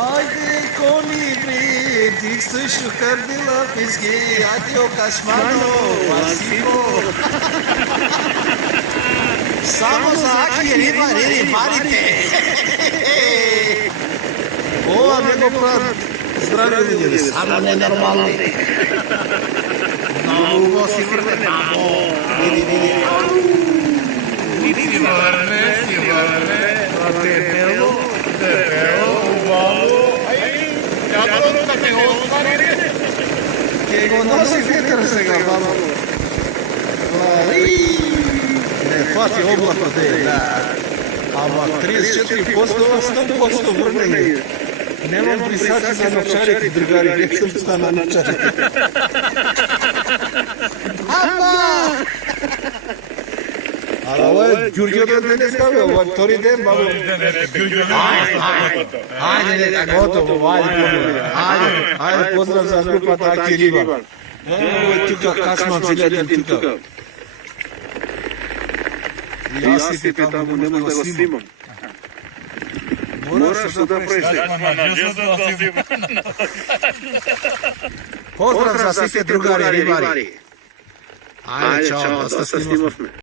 Ajde kolibri, diksu şu kardila pizgi, adio kašmano, vasimo. Samo za akije ribari, ribarite. Ова него прават здрави луѓе, само ненормални. Много си врне, мамо. Види, врне. Дебело, убаво. Јабро да те оствари. Ке го носи ветер сега, мамо. Не фати облако да. Ама 34%, 100% врнење. Немам присати за новчарите, другари, где сум стана новчарите. Ама! Ала ова е Ѓурѓото денеска, бе, ова втори ден, бабо. Ајде, готово, ајде, поздрав за групата Аки Риба. Ова е тука, кашман целиот тука. Јасипе таму, не може да го снимам. Мораш да пресеш. Поздрав за сите другари рибари. Ајде, чао, да се снимавме.